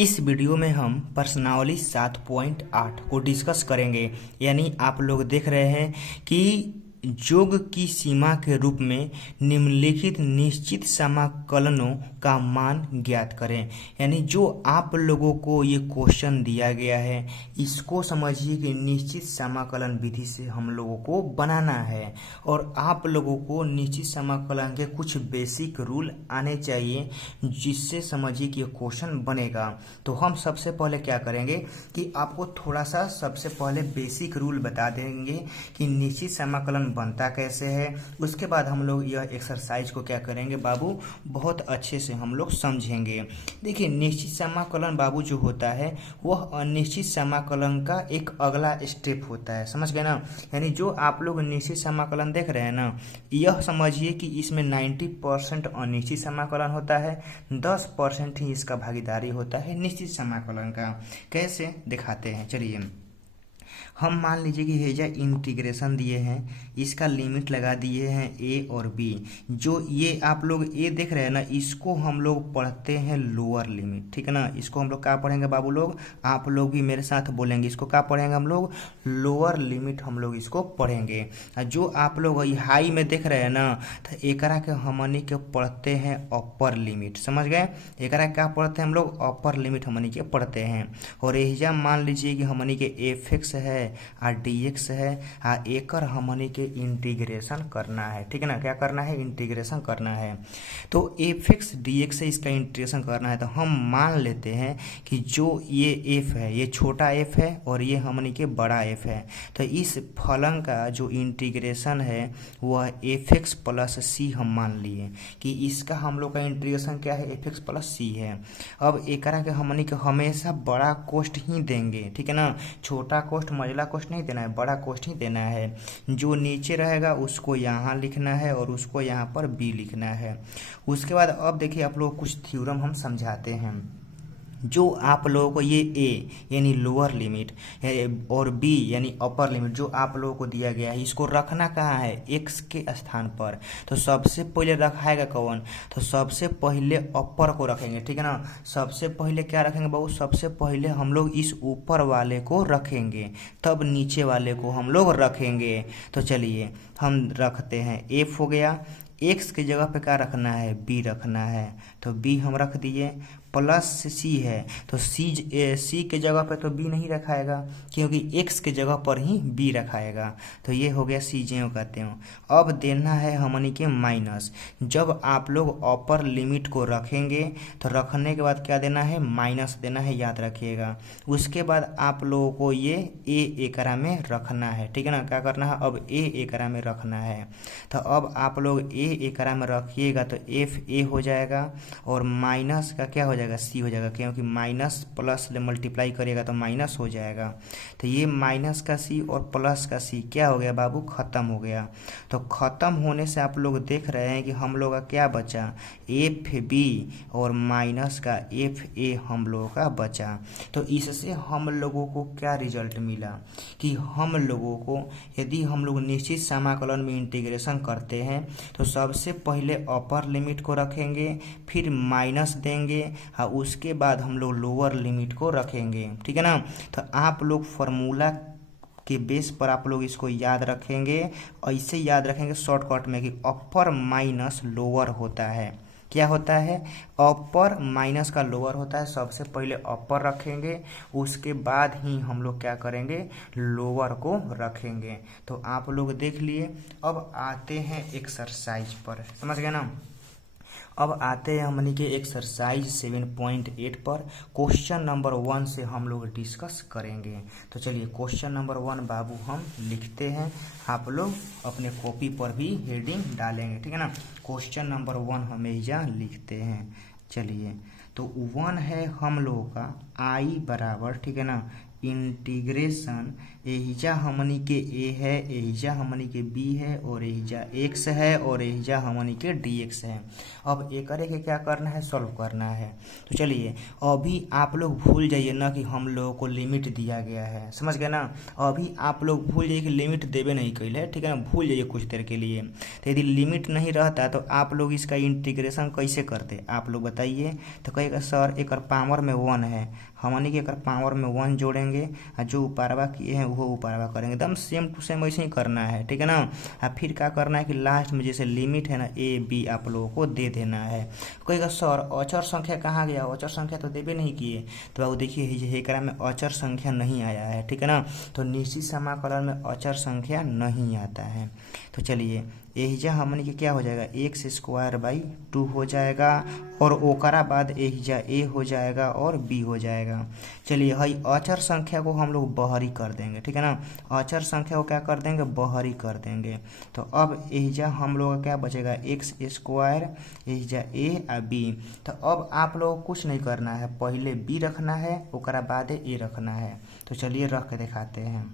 इस वीडियो में हम प्रश्नावली 7.8 को डिस्कस करेंगे। यानी आप लोग देख रहे हैं कि योग की सीमा के रूप में निम्नलिखित निश्चित समाकलनों का मान ज्ञात करें। यानी जो आप लोगों को ये क्वेश्चन दिया गया है इसको समझिए कि निश्चित समाकलन विधि से हम लोगों को बनाना है और आप लोगों को निश्चित समाकलन के कुछ बेसिक रूल आने चाहिए जिससे समझिए कि ये क्वेश्चन बनेगा। तो हम सबसे पहले क्या करेंगे कि आपको थोड़ा सा सबसे पहले बेसिक रूल बता देंगे कि निश्चित समाकलन बनता कैसे है। उसके बाद हम लोग यह एक्सरसाइज को क्या करेंगे बाबू, बहुत अच्छे से हम लोग समझेंगे। देखिए निश्चित समाकलन बाबू जो होता है वह अनिश्चित समाकलन का एक अगला स्टेप होता है, समझ गए ना। यानी जो आप लोग निश्चित समाकलन देख रहे हैं ना, यह समझिए कि इसमें 90% अनिश्चित समाकलन होता है, 10% ही इसका भागीदारी होता है निश्चित समाकलन का। कैसे दिखाते हैं, चलिए हम मान लीजिए कि हेजा इंटीग्रेशन दिए हैं, इसका लिमिट लगा दिए हैं ए और बी। जो ये आप लोग ए देख रहे हैं ना, इसको हम लोग पढ़ते हैं लोअर लिमिट, ठीक है ना। इसको हम लोग क्या पढ़ेंगे बाबू लोग, आप लोग भी मेरे साथ बोलेंगे, इसको क्या पढ़ेंगे हम लोग, लोअर लिमिट हम लोग इसको पढ़ेंगे। जो आप लोग हाई में देख रहे हैं ना, तो एकरा के हमनी के पढ़ते हैं अपर लिमिट, समझ गए। एकरा क्या पढ़ते हैं हम लोग, अपर लिमिट हमनी के पढ़ते हैं। और एहिजा मान लीजिए कि हमनी के एफ एक्स है और dx है और एकर हमनी के इंटीग्रेशन करना है, ठीक है ना। क्या करना है, इंटीग्रेशन करना है। तो एफ एक्स डी एक्स से इसका इंटीग्रेशन करना है। तो हम मान लेते हैं कि जो ये एफ है ये छोटा एफ है और ये हमनी के बड़ा एफ है। तो इस फलन का जो इंटीग्रेशन है वह एफ एक्स प्लस सी हम मान लिए कि इसका हम लोग का इंटीग्रेशन क्या है, एफ एक्स प्लस सी है। अब एकरा के हमनी के हमेशा बड़ा कोष्ट ही देंगे, ठीक है ना। छोटा कोष्ट मझला कोष्ट नहीं देना है, बड़ा कोष्ट ही देना है। जो नीचे रहेगा उसको यहाँ लिखना है और उसको यहाँ पर बी लिखना है। उसके बाद अब देखिए आप लोग कुछ थ्योरम हम समझाते हैं। जो आप लोगों को ये ए यानी लोअर लिमिट और बी यानी अपर लिमिट जो आप लोगों को दिया गया है, इसको रखना कहाँ है, एक्स के स्थान पर। तो सबसे पहले रखाएगा कौन, तो सबसे पहले अपर को रखेंगे, ठीक है ना। सबसे पहले क्या रखेंगे बाबू, सबसे पहले हम लोग इस ऊपर वाले को रखेंगे, तब नीचे वाले को हम लोग रखेंगे। तो चलिए हम रखते हैं, एफ हो गया, एक्स की जगह पे क्या रखना है, बी रखना है। तो बी हम रख दिए, प्लस सी है तो सी के जगह पे तो बी नहीं रखाएगा क्योंकि एक्स के जगह पर ही बी रखाएगा। तो ये हो गया सी जे कहते हो। अब देना है हमनी के माइनस। जब आप लोग अपर लिमिट को रखेंगे तो रखने के बाद क्या देना है, माइनस देना है, याद रखिएगा। उसके बाद आप लोगों को ये ए एकरा में रखना है, ठीक है ना। क्या करना है, अब ए एकरा में रखना है। तो अब आप लोग ए एकरा में रखिएगा तो एफ ए हो जाएगा और माइनस का क्या हो जाएगा, सी हो जाएगा, क्योंकि माइनस प्लस से मल्टीप्लाई करिएगा तो माइनस हो जाएगा। तो ये माइनस का सी और प्लस का सी क्या हो गया बाबू, खत्म हो गया। तो खत्म होने से आप लोग देख रहे हैं कि हम लोग का क्या बचा, एफ बी और माइनस का एफ ए हम लोगों का बचा। तो इससे हम लोगों को क्या रिजल्ट मिला कि हम लोगों को यदि हम लोग निश्चित समाकलन में इंटीग्रेशन करते हैं तो सबसे पहले अपर लिमिट को रखेंगे, फिर माइनस देंगे और उसके बाद हम लोग लोअर लिमिट को रखेंगे, ठीक है ना। तो आप लोग फार्मूला के बेस पर आप लोग इसको याद रखेंगे, ऐसे याद रखेंगे शॉर्टकट में कि अपर माइनस लोअर होता है। क्या होता है, अपर माइनस का लोअर होता है। सबसे पहले अपर रखेंगे, उसके बाद ही हम लोग क्या करेंगे, लोअर को रखेंगे। तो आप लोग देख लिए। अब आते हैं एक्सरसाइज पर, समझ गए ना। अब आते हैं हमनी के एक्सरसाइज 7.8 पर। क्वेश्चन नंबर 1 से हम लोग डिस्कस करेंगे। तो चलिए क्वेश्चन नंबर 1 बाबू हम लिखते हैं, आप लोग अपने कॉपी पर भी हेडिंग डालेंगे, ठीक है ना। क्वेश्चन नंबर 1 हम यहाँ लिखते हैं। चलिए तो 1 है हम लोगों का आई बराबर, ठीक है ना, इंटीग्रेशन एहिजा हमनी के a है, एहिजा हमनी के b है, और एहिजा x है, और एहिजा हमनी के dx है। अब एकरे के क्या करना है, सॉल्व करना है। तो चलिए अभी आप लोग भूल जाइए ना कि हम लोगों को लिमिट दिया गया है, समझ गए ना। अभी आप लोग भूल जाइए कि लिमिट देवे नहीं कैले, ठीक है ना, भूल जाइए कुछ देर के लिए। तो यदि लिमिट नहीं रहता तो आप लोग इसका इंटीग्रेशन कैसे करते, आप लोग बताइए। तो कहेगा सर एक पावर में 1 है, हमनी के एक पावर में 1 जोड़ेंगे और जो ऊपरवा किए हैं वो ऊपरवा करेंगे, एकदम सेम टू सेम वैसे ही करना है, ठीक है ना। और फिर क्या करना है कि लास्ट में जैसे लिमिट है ना ए बी आप लोगों को दे देना है। कहेगा सर अचर संख्या कहाँ गया, अचर संख्या तो देवे नहीं किए। तो बाबू देखिए एकरा में अचर संख्या नहीं आया है, ठीक है ना। तो निश्चित समाकलन में अचर संख्या नहीं आता है। तो चलिए एहिजा हमन के क्या हो जाएगा, एक्स स्क्वायर बाई 2 हो जाएगा, और ओकरा बाद एहिजा ए हो जाएगा और बी हो जाएगा। चलिए हई अचर संख्या को हम लोग बहरी कर देंगे, ठीक है ना। अचर संख्या को क्या कर देंगे, बहरी कर देंगे। तो अब एहिजा हम लोग का क्या बचेगा, एक्स स्क्वायर, एहिजा ए और बी। तो अब आप लोग को कुछ नहीं करना है, पहले बी रखना है, ओकरा बाद ए रखना है। तो चलिए रख के दिखाते हैं।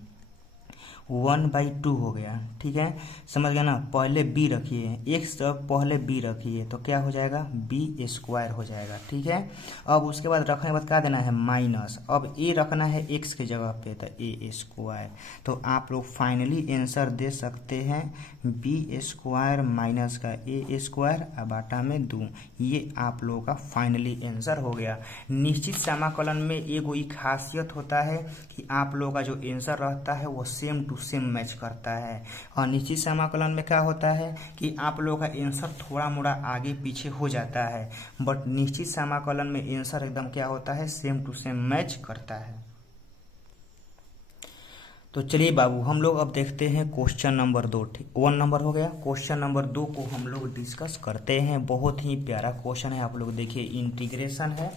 1/2 हो गया, ठीक है, समझ गया ना। पहले बी रखिए, एक्स तक पहले बी रखिए तो क्या हो जाएगा, बी स्क्वायर हो जाएगा, ठीक है। अब उसके बाद रखने के बाद क्या देना है, माइनस। अब ए रखना है एक्स के जगह पे तो ए स्क्वायर। तो आप लोग फाइनली आंसर दे सकते हैं बी स्क्वायर माइनस का ए स्क्वायर और बाटा में 2। ये आप लोगों का फाइनली आंसर हो गया। निश्चित समाकलन में एगो ई खासियत होता है कि आप लोगों का जो आंसर रहता है वो सेम टू सेम मैच करता है। और निश्चित समाकलन में क्या होता है कि आप लोगों का आंसर थोड़ा मोड़ा आगे पीछे हो जाता है, बट निश्चित समाकलन में आंसर एकदम क्या होता है, सेम टू सेम मैच करता है। तो चलिए बाबू हम लोग अब देखते हैं क्वेश्चन नंबर 2, ठीक 1 नंबर हो गया। क्वेश्चन नंबर 2 को हम लोग डिस्कस करते हैं। बहुत ही प्यारा क्वेश्चन है, आप लोग देखिए इंटीग्रेशन है।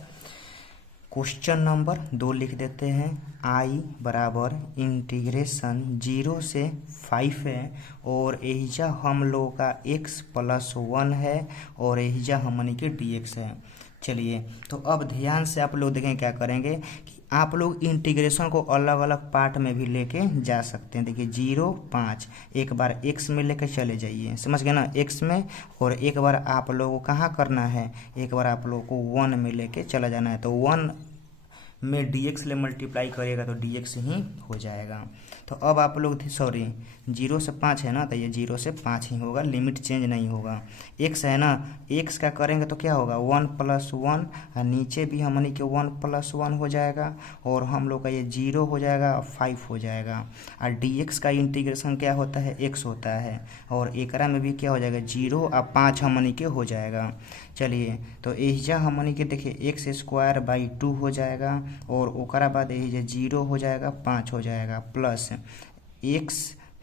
क्वेश्चन नंबर 2 लिख देते हैं, आई बराबर इंटीग्रेशन 0 से 5 है, और एहिजा हम लोग का x + 1 है, और एहिजा हमनी के dx है। चलिए तो अब ध्यान से आप लोग देखें क्या करेंगे कि आप लोग इंटीग्रेशन को अलग अलग पार्ट में भी लेके जा सकते हैं। देखिए 0 5 एक बार x में लेके चले जाइए, समझ गए ना, x में। और एक बार आप लोगों को कहाँ करना है, एक बार आप लोगों को 1 में लेके चला जाना है। तो 1 में dx ले मल्टीप्लाई करिएगा तो dx ही हो जाएगा। तो अब आप लोग सॉरी 0 से 5 है ना, तो ये 0 से 5 ही होगा, लिमिट चेंज नहीं होगा। x है ना, x का करेंगे तो क्या होगा 1 + 1, और नीचे भी हमनी के 1 + 1 हो जाएगा, और हम लोग का ये 0 हो जाएगा, 5 हो जाएगा। और dx का इंटीग्रेशन क्या होता है, x होता है, और एकरा में भी क्या हो जाएगा 0 और 5 हमनी के हो जाएगा। चलिए तो एहिजा हमनी के देखिए x स्क्वायर बाई 2 हो जाएगा, और ओकरा बाद एहिजा 0 हो जाएगा, 5 हो जाएगा, प्लस x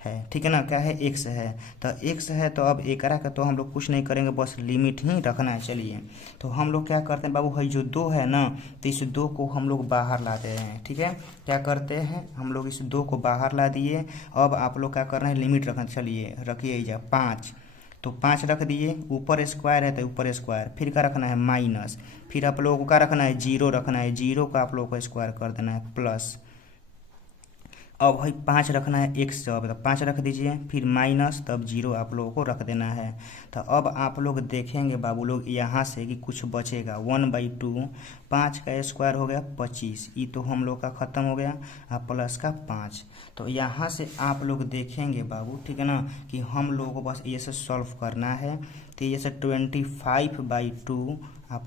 है, ठीक है ना, क्या है x है। तो x है तो अब एकरा का तो हम लोग कुछ नहीं करेंगे, बस लिमिट ही रखना है। चलिए तो हम लोग क्या करते हैं बाबू, है जो 2 है ना, तो इस 2 को हम लोग बाहर लाते हैं, ठीक है। क्या करते हैं हम लोग, इस 2 को बाहर ला दिए। अब आप लोग क्या करना है, लिमिट रखना। चलिए रखिए जा 5, तो 5 रख दिए, ऊपर स्क्वायर है तो ऊपर स्क्वायर, फिर क्या रखना है माइनस, फिर आप लोगों को क्या रखना है 0 रखना है, 0 का आप लोगों को स्क्वायर कर देना है, प्लस। अब भाई 5 रखना है x से, अब 5 रख दीजिए, फिर माइनस, तब 0 आप लोगों को रख देना है। तो अब आप लोग देखेंगे बाबू लोग यहाँ से कि कुछ बचेगा, 1/2, 5 का स्क्वायर हो गया 25, ये तो हम लोग का ख़त्म हो गया, प्लस का 5। तो यहाँ से आप लोग देखेंगे बाबू, ठीक है ना, कि हम लोगों को बस ये से सॉल्व करना है। तो ये से 25/2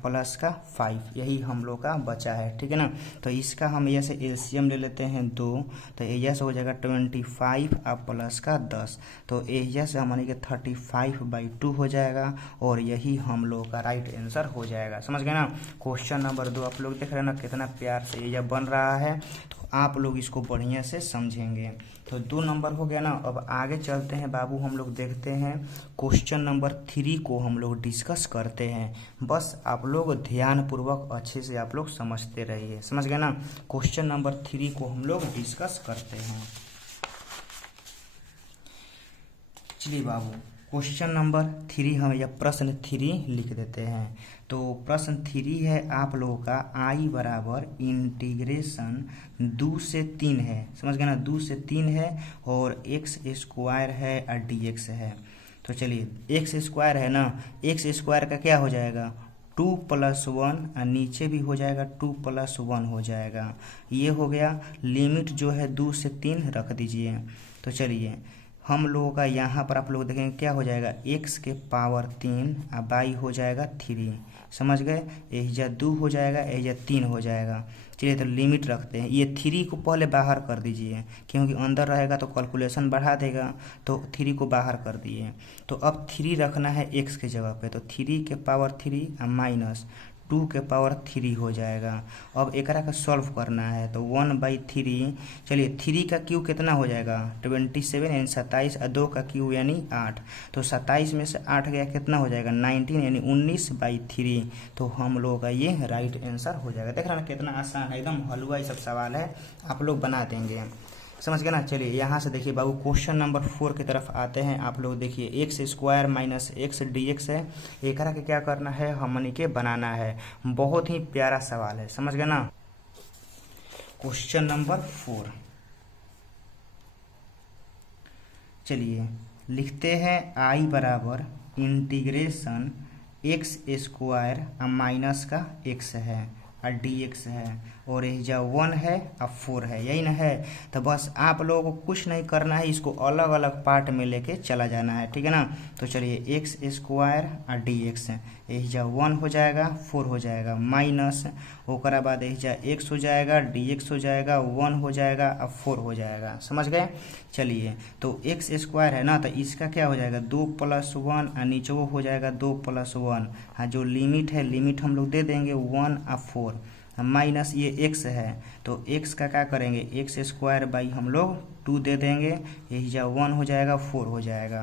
प्लस का 5, यही हम लोग का बचा है, ठीक है ना। तो इसका हम ये से एलसीएम ले लेते हैं 2, तो एरिया से हो जाएगा 25 प्लस का 10, तो एरिया से हमारे के 35/2 हो जाएगा, और यही हम लोग का राइट आंसर हो जाएगा। समझ गए ना। क्वेश्चन नंबर 2 आप लोग देख रहे हैं ना, कितना प्यार से एरिया बन रहा है, तो आप लोग इसको बढ़िया से समझेंगे। तो 2 नंबर हो गया ना। अब आगे चलते हैं बाबू, हम लोग देखते हैं क्वेश्चन नंबर 3 को हम लोग डिस्कस करते हैं। बस आप लोग ध्यान पूर्वक अच्छे से आप लोग समझते रहिए, समझ गए ना। क्वेश्चन नंबर 3 को हम लोग डिस्कस करते हैं। चलिए बाबू क्वेश्चन नंबर 3 हम या प्रश्न 3 लिख देते हैं। तो प्रश्न 3 है आप लोगों का आई बराबर इंटीग्रेशन 2 से 3 है, समझ गए ना, 2 से 3 है और एक्स स्क्वायर है और डी एक्स है। तो चलिए एक्स स्क्वायर है ना, एक्स स्क्वायर का क्या हो जाएगा 2 + 1 और नीचे भी हो जाएगा 2 + 1 हो जाएगा। ये हो गया। लिमिट जो है 2 से 3 रख दीजिए। तो चलिए हम लोगों का यहाँ पर आप लोग देखेंगे क्या हो जाएगा x के पावर 3 और बाई हो जाएगा 3, समझ गए। एहिजा 2 हो जाएगा, एहिजा 3 हो जाएगा। चलिए तो लिमिट रखते हैं। ये 3 को पहले बाहर कर दीजिए क्योंकि अंदर रहेगा तो कैलकुलेशन बढ़ा देगा, तो 3 को बाहर कर दिए। तो अब 3 रखना है x के जगह पे, तो 3 के पावर 3 और माइनस 2 के पावर 3 हो जाएगा। अब एकरा का सॉल्व करना है तो 1/3। चलिए 3 का क्यू कितना हो जाएगा 27 यानी 27 और 2 का क्यू यानी 8। तो 27 में से 8 गया कितना हो जाएगा 19 यानी 19/3। तो हम लोगों का ये राइट आंसर हो जाएगा। देख रहे हैं कितना आसान है, एकदम हलवा ये सब सवाल है, आप लोग बना देंगे, समझ गए ना। चलिए यहाँ से देखिए बाबू क्वेश्चन नंबर 4 की तरफ आते हैं। आप लोग देखिए x square minus x D x है, एकरा के क्या करना है हमनी के बनाना है। बहुत ही प्यारा सवाल है, समझ गए ना। क्वेश्चन नंबर 4 चलिए लिखते हैं आई बराबर इंटीग्रेशन एक्स स्क्वायर माइनस का एक्स है और डी एक्स है और एहिजा 1 है और 4 है, यही ना है। तो बस आप लोगों को कुछ नहीं करना है, इसको अलग अलग पार्ट में लेके चला जाना है, ठीक है ना। तो चलिए एक्स स्क्वायर और डी एक्स एहिजा 1 हो जाएगा 4 हो जाएगा माइनस ओकरा बाद एहिजा एक्स हो जाएगा डी एक्स हो जाएगा 1 हो जाएगा और 4 हो जाएगा, समझ गए। चलिए तो एक्स स्क्वायर है ना, तो इसका क्या हो जाएगा 2 + 1 और नीचे वो हो जाएगा 2 + 1। हाँ जो लिमिट है लिमिट हम लोग दे देंगे 1 और 4 माइनस ये x है, तो x का क्या करेंगे एक्स स्क्वायर बाई हम लोग 2 दे देंगे, यही जा 1 हो जाएगा 4 हो जाएगा।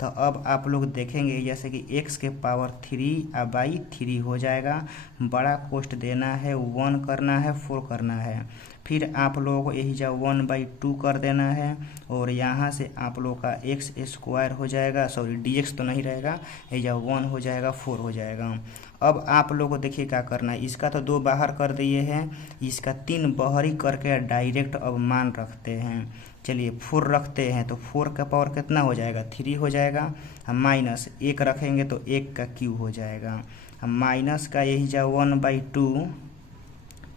तो अब आप लोग देखेंगे जैसे कि x के पावर 3 और बाई 3 हो जाएगा। बड़ा कोष्ट देना है, 1 करना है 4 करना है, फिर आप लोगों को यही जा 1/2 कर देना है और यहाँ से आप लोग का एक्स स्क्वायर हो जाएगा, सॉरी dx तो नहीं रहेगा, यही जा 1 हो जाएगा 4 हो जाएगा। अब आप लोगों को देखिए क्या करना है, इसका तो 2 बाहर कर दिए हैं, इसका 3 बाहरी करके डायरेक्ट अब मान रखते हैं। चलिए 4 रखते हैं तो 4 का पावर कितना हो जाएगा 3 हो जाएगा, माइनस 1 रखेंगे तो 1 का क्यूब हो जाएगा, माइनस का यही जा 1/2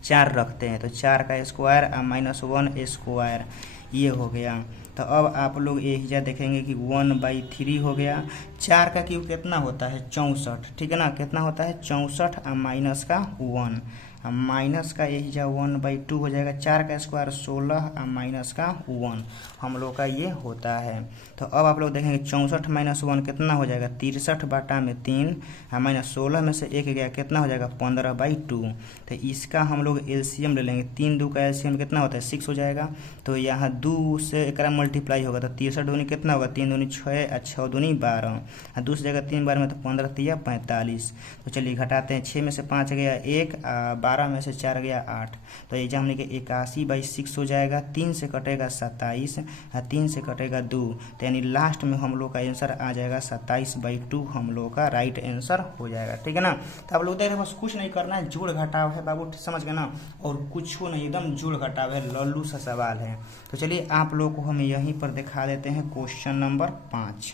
4 रखते हैं तो 4 का स्क्वायर और -1 स्क्वायर, ये हो गया। तो अब आप लोग एहिजा देखेंगे कि 1/3 हो गया। 4 का क्यूब कितना होता है 64, ठीक है ना, कितना होता है 64 और माइनस का 1, माइनस का यही जा 1/2 हो जाएगा। 4 का स्क्वायर 16 और माइनस का 1 हम लोग का ये होता है। तो अब आप लोग देखेंगे 64 - 1 कितना हो जाएगा 63/3 और माइनस 16 में से 1 गया कितना हो जाएगा 15/2। तो इसका हम लोग एलसीएम ले लेंगे, 3 2 का एलसीएम कितना होता है 6 हो जाएगा। तो यहाँ 2 से एक मल्टीप्लाई होगा तो 63 दूनी कितना होगा 3 दूनी 6 और 6 दूनी 12 और दूसरी जगह 3 बार में तो 15 3 45। तो चलिए घटाते हैं, 6 में से 5 गया 1, 12 में से 4 गया 8, तो ये हमने के 81/6 हो जाएगा। 3 से कटेगा 27 और 3 से कटेगा 2, तो यानी लास्ट में हम लोग का आंसर आ जाएगा 27/2 हम लोग का राइट आंसर हो जाएगा, ठीक है ना। तो आप लोग देख रहे हैं बस कुछ नहीं करना है, जोड़ घटाव है बाबू, समझ गए ना, और कुछ नहीं, एकदम जोड़ घटाव है, लल्लू सा सवाल है। तो चलिए आप लोग को हम यहीं पर दिखा देते हैं क्वेश्चन नंबर 5।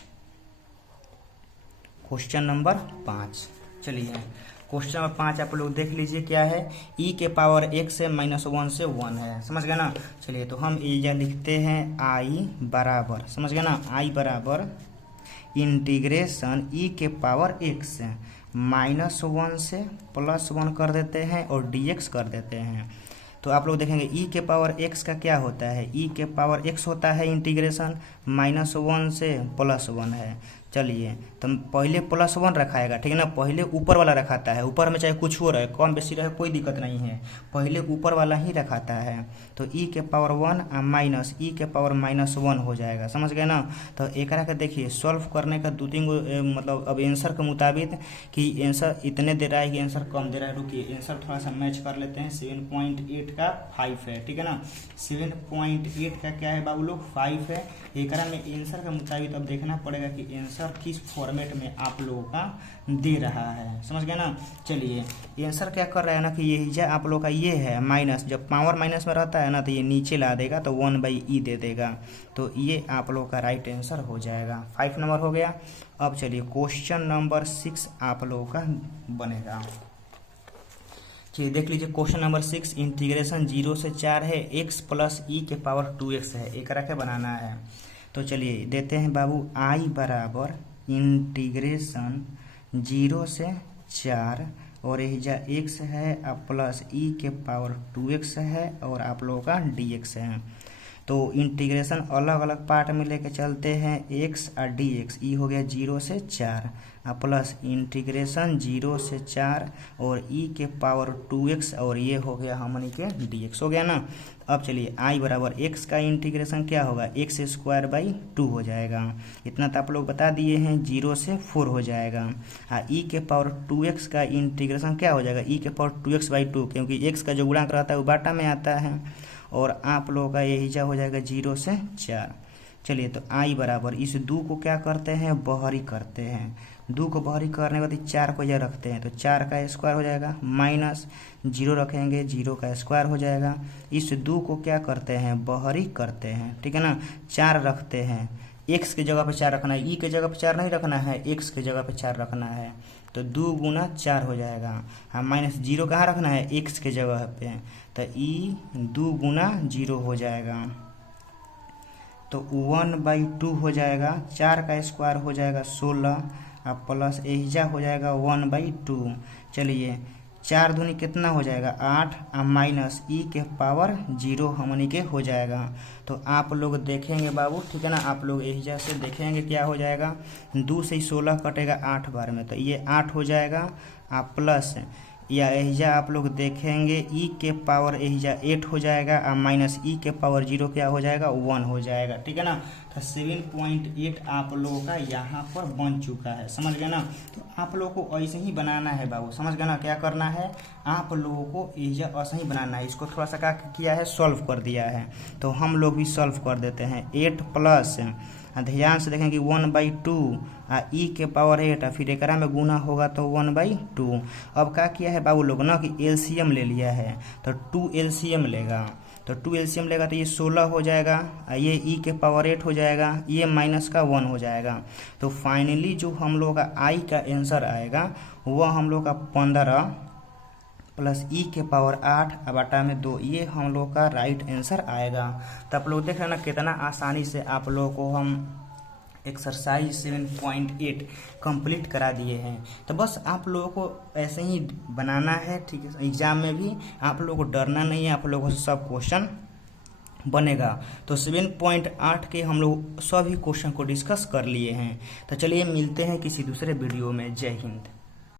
क्वेश्चन नंबर 5 चलिए क्वेश्चन नंबर 5 आप लोग देख लीजिए क्या है, e के पावर x से -1 से 1 है, समझ गए ना। चलिए तो हम ये लिखते हैं i बराबर, समझ गए ना, i बराबर इंटीग्रेशन e के पावर x से -1 से +1 कर देते हैं और dx कर देते हैं। तो आप लोग देखेंगे e के पावर x का क्या होता है, e के पावर x होता है इंटीग्रेशन -1 से +1 है। चलिए तो पहले +1 रखाएगा, ठीक है ना, पहले ऊपर वाला रखाता है, ऊपर में चाहे कुछ हो रहे कम बेसी रहे कोई दिक्कत नहीं है, पहले ऊपर वाला ही रखाता है। तो e के पावर 1 और माइनस e के पावर -1 हो जाएगा, समझ गए ना। तो एकरा के देखिए सॉल्व करने का 2-3 मतलब अब आंसर के मुताबिक कि आंसर इतने दे रहा है कि आंसर कम दे रहा है, रुकिए आंसर थोड़ा सा मैच कर लेते हैं। 7.8 का 5 है, ठीक है ना, 7.8 का क्या है बाबू लोग 5 है। एकरा में आंसर के मुताबिक अब देखना पड़ेगा कि आंसर आंसर किस फॉर्मेट में आप लोगों का दे रहा है, समझ गए ना। चलिए ये आंसर क्या कर रहा है ना कि ये जो आप लोगों का ये है माइनस, जब पावर माइनस में रहता है ना तो ये नीचे ला देगा तो 1/e दे देगा, तो ये आप लोगों का राइट आंसर हो जाएगा। 5 नंबर हो गया। अब चलिए क्वेश्चन नंबर 6 आप लोगों का बनेगा। चलिए देख लीजिए क्वेश्चन नंबर 6, इंटीग्रेशन 0 से 4 है, x प्लस e के पावर 2x है, एक रखे बनाना है। तो चलिए देते हैं बाबू i बराबर इंटीग्रेशन 0 से 4 और यही x है अब प्लस e के पावर 2x है और आप लोगों का dx है। तो इंटीग्रेशन अलग अलग पार्ट में लेके चलते हैं, x और dx, ई हो गया 0 से 4 प्लस इंटीग्रेशन 0 से 4 और e के पावर 2x और ये हो गया हमनी के dx हो गया ना। अब चलिए i बराबर x का इंटीग्रेशन क्या होगा, x²/2 हो जाएगा, इतना तो आप लोग बता दिए हैं। 0 से 4 हो जाएगा और e के पावर 2x का इंटीग्रेशन क्या हो जाएगा, e के पावर 2x/2, क्योंकि x का जो गुणांक रहता है वो बाटा में आता है और आप लोगों का यही जा हो जाएगा 0 से 4। चलिए तो i बराबर इस 2 को क्या करते हैं, बहरी करते हैं। 2 को बहरी करने के बाद 4 को इधर रखते हैं तो 4 का स्क्वायर हो जाएगा, माइनस 0 रखेंगे 0 का स्क्वायर हो जाएगा। इस 2 को क्या करते हैं, बहरी करते हैं, ठीक है ना। 4 रखते हैं, x की जगह पे 4 रखना है, e की जगह पे 4 नहीं रखना है, x की जगह पे 4 रखना है, तो 2 गुना 4 हो जाएगा। हाँ माइनस 0 कहाँ रखना है, x के जगह पे, तो e 2 गुना 0 हो जाएगा, तो 1/2 हो जाएगा। 4 का स्क्वायर हो जाएगा 16 और प्लस एहिजा हो जाएगा 1/2। चलिए 4 दूनी कितना हो जाएगा 8 और माइनस e के पावर 0 हमनी के हो जाएगा। तो आप लोग देखेंगे बाबू, ठीक है ना, आप लोग एहिजा से देखेंगे क्या हो जाएगा, 2 से 16 कटेगा 8 बार में, तो ये 8 हो जाएगा और प्लस या एहिजा आप लोग देखेंगे e के पावर एहिजा 8 हो जाएगा और माइनस e के पावर 0 क्या हो जाएगा, 1 हो जाएगा, ठीक है ना। तो 7.8 आप लोगों का यहाँ पर बन चुका है, समझ गए ना। तो आप लोगों को ऐसे ही बनाना है बाबू, समझ गए ना। क्या करना है, आप लोगों को एहिजा ऐसा ही बनाना है। इसको थोड़ा सा क्या किया है, सॉल्व कर दिया है, तो हम लोग भी सॉल्व कर देते हैं। 8 प्लस ध्यान से देखें कि 1/2 और e के पावर 8 और फिर एकरा में गुना होगा तो 1/2। अब क्या किया है बाबू लोग ना कि एलसीएम ले लिया है, तो 2 एलसीएम लेगा, तो 2 एलसीएम लेगा तो ये 16 हो जाएगा और ये e के पावर 8 हो जाएगा, ये माइनस का 1 हो जाएगा। तो फाइनली जो हम लोग का i का आंसर आएगा वह हम लोग का 15 प्लस e के पावर 8 बटा में 2, ये हम लोग का राइट आंसर आएगा। तो आप लोग देख रहे हैं ना कितना आसानी से आप लोगों को हम एक्सरसाइज 7.8 कंप्लीट करा दिए हैं। तो बस आप लोगों को ऐसे ही बनाना है, ठीक है। एग्जाम में भी आप लोगों को डरना नहीं है, आप लोगों से सब क्वेश्चन बनेगा। तो 7.8 के हम लोग सभी क्वेश्चन को डिस्कस कर लिए हैं। तो चलिए मिलते हैं किसी दूसरे वीडियो में। जय हिंद।